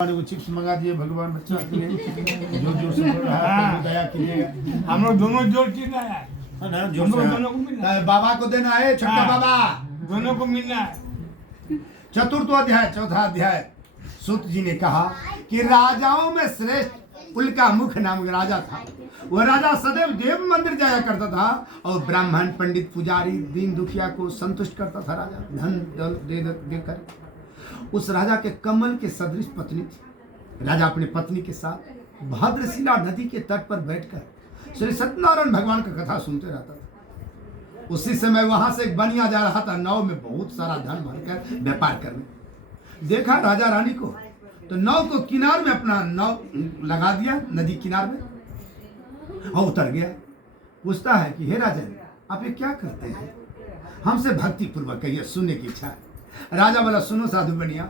को चिप्स मंगा दिए भगवान बच्चा के लिए जो जो सब रहा है दया कीजिएगा। हम लोग दोनों जोड़ के लाया है ना जो हम लोग दोनों को मिलना है। बाबा को देना है छोटा हाँ। बाबा। दोनों को मिलना है। चतुर्थ अध्याय चौथा अध्याय सूत जी ने कहा कि राजाओं में श्रेष्ठ उल्का मुख नाम राजा था। वह राजा सदैव देव मंदिर जाया करता था और ब्राह्मण पंडित पुजारी दीन दुखिया को संतुष्ट करता था। राजा धन देकर उस राजा के कमल के सदृश पत्नी थी। राजा अपनी पत्नी के साथ भद्रशिला नदी के तट पर बैठकर श्री सत्यनारायण भगवान का कथा सुनते रहता था। उसी समय वहां से एक बनिया जा रहा था नाव में बहुत सारा धन भरकर व्यापार करने। देखा राजा रानी को तो नाव को किनार में अपना नाव लगा दिया नदी किनार में और उतर गया। पूछता है कि हे राजन आप ये क्या करते हैं? हमसे भक्ति पूर्वक कहिए, सुनने की इच्छा है। राजा बोला सुनो साधु बनिया,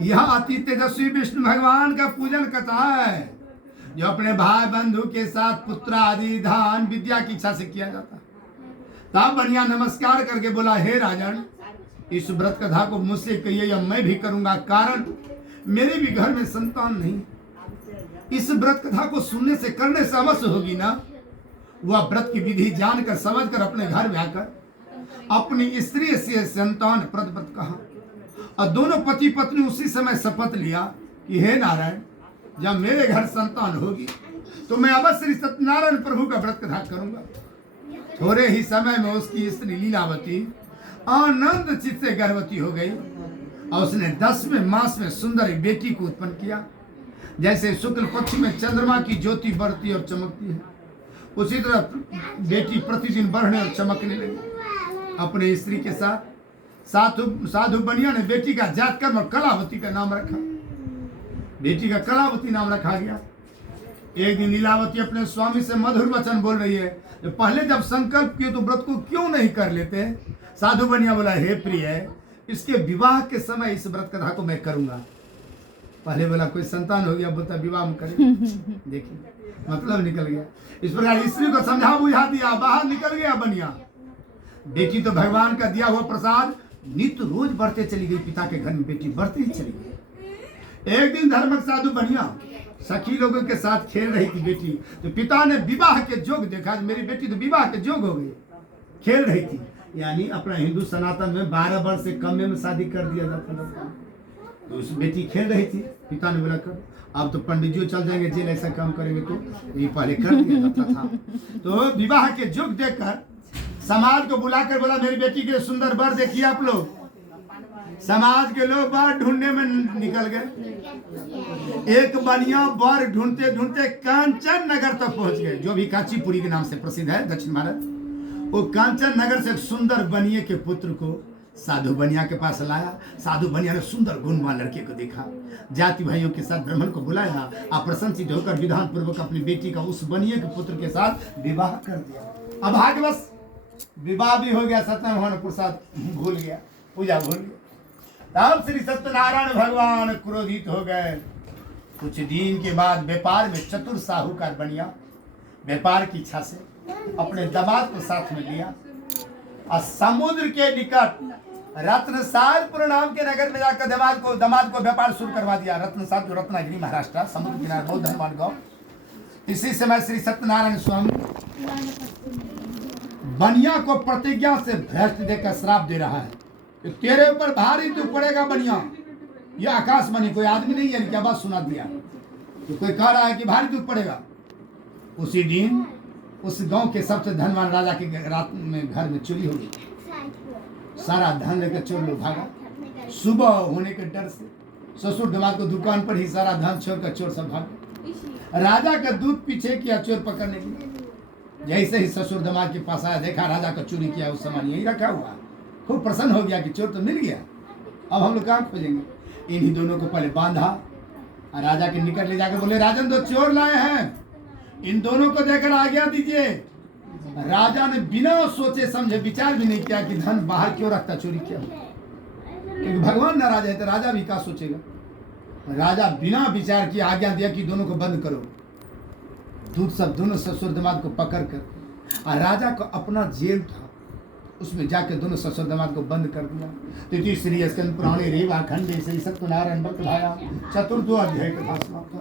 यह अति तेजस्वी विष्णु भगवान का पूजन कथा है जो अपने भाई बंधु के साथ पुत्र आदि धन विद्या की इच्छा से किया जाता है। तब बनिया नमस्कार करके बोला हे राजन इस व्रत कथा को मुझसे कहिए या मैं भी करूंगा, कारण मेरे भी घर में संतान नहीं। इस व्रत कथा को सुनने से करने से अवश्य होगी ना। वह व्रत की विधि जानकर समझकर अपने घर में आकर अपनी स्त्री से संतान प्रद व्रत कहा और दोनों पति पत्नी उसी समय शपथ लिया कि हे नारायण जब मेरे घर संतान होगी तो मैं अवश्य श्री सत्यनारायण प्रभु का व्रत कथा करूंगा। थोड़े ही समय में उसकी स्त्री लीलावती आनंद चित्त से गर्भवती हो गई और उसने 10वें मास में सुंदर एक बेटी को उत्पन्न किया। जैसे शुक्ल पक्ष में चंद्रमा की ज्योति बढ़ती और चमकती है उसी तरह बेटी प्रतिदिन बढ़ने और चमकने लगी। अपने स्त्री के साथ साधु बनिया ने बेटी का जात कर्म और कलावती का नाम रखा। बेटी का कलावती नाम रखा गया। एक दिन लीलावती अपने स्वामी से मधुर वचन बोल रही है, पहले जब संकल्प किए तो व्रत को क्यों नहीं कर लेते? साधु बनिया बोला हे प्रिय इसके विवाह के समय इस व्रत कथा को मैं करूंगा। पहले बोला कोई संतान हो गया, बोलता विवाह में करें। देखिए मतलब निकल गया। इस प्रकार स्त्री को समझा बुझा दिया, बाहर निकल गया बनिया। बेटी तो भगवान का दिया हुआ प्रसाद नित्य रोज बढ़ते चली गई। पिता के घर में बेटी बढ़ती ही चली गई। एक दिन धर्मक साधु बनिया सखी लोगों के साथ खेल रही थी बेटी, तो पिता ने विवाह के जोग देखा। मेरी बेटी तो विवाह के जोग हो गई, खेल रही थी। यानी अपना हिंदू सनातन में 12 वर्ष से कम में शादी कर दिया जाता था। तो उस बेटी खेल रही थी। पिता ने बोला कर अब तो पंडित जी चल जाएंगे जेल, ऐसा काम करेंगे तो ये पहले कर दिया जाता था। तो विवाह के जोग देखकर समाज को बुलाकर बोला मेरी बेटी के सुंदर वर देखिए आप लोग। समाज के लोग वर ढूंढने में निकल गए। एक बनिया वर ढूंढते ढूंढते कांचन नगर तक पहुंच गए, जो भी कांचीपुरी के नाम से प्रसिद्ध है दक्षिण भारत। वो कांचन नगर से एक सुंदर बनिए के पुत्र को साधु बनिया के पास लाया। साधु बनिया ने सुंदर गुणवान लड़के को देखा, जाति भाइयों के साथ ब्राह्मण को बुलाया, प्रसन्नचित्त होकर विधान पूर्वक अपनी बेटी का उस बनिए के पुत्र के साथ विवाह कर दिया। अब आगे बस विवाह भी हो गया। सत्यनारायण प्रसाद भूल गया, पूजा भूल गया। तब श्री सत्यनारायण भगवान क्रोधित हो गए। कुछ दिन के बाद व्यापार में चतुर साहूकार बनिया व्यापार की इच्छा से अपने दामाद को साथ में लिया और समुद्र के निकट रत्नसारपुर नाम के नगर में जाकर दामाद को व्यापार शुरू करवा दिया। रत्नसार जो रत्नागिरी महाराष्ट्र समुद्र किनारे बहुत धनवान गांव। इसी समय श्री सत्यनारायण स्वामी बनिया को प्रतिज्ञा से भ्रष्ट देकर श्राप दे रहा है, तेरे ऊपर भारी दुख पड़ेगा बनिया। ये आकाशवाणी कोई आदमी नहीं है, क्या बात सुना दिया तो कोई कह रहा है कि भारी दुख पड़ेगा। उसी दिन उस गांव के सबसे धनवान राजा के रात में घर में चोरी हो गई। सारा धन लेकर चोर लोग भागा। सुबह होने के डर से ससुर दामाद को दुकान पर ही सारा धन छोड़कर चोर सब भाग। राजा का दूध पीछे किया चोर पकड़ने के लिए। जैसे ही ससुर दामाद के पास आया, देखा राजा का चोरी किया उस सामान यही रखा हुआ। खूब प्रसन्न हो गया कि चोर तो मिल गया, अब हम लोग कहाँ खोजेंगे। इन्हीं दोनों को पहले बांधा और राजा के निकट ले जाकर बोले राजन दो चोर लाए हैं, इन दोनों को देकर आज्ञा दीजिए। राजा ने बिना सोचे समझे विचार भी नहीं किया कि धन बाहर क्यों रखता, चोरी किया। क्योंकि भगवान नाराज है तो राजा भी क्या सोचेगा। राजा बिना विचार किए आज्ञा दिया कि दोनों को बंद करो। दूध सब दोनों ससुर दामाद को पकड़ कर और राजा का अपना जेल था उसमें जाके दोनों ससुर दामाद को बंद कर दिया। तृतीय श्री स्कंद पुराणे रेवा खंडे श्री सत्यनारायण व्रत भाया चतुर्थो अध्याय कथा समाप्त।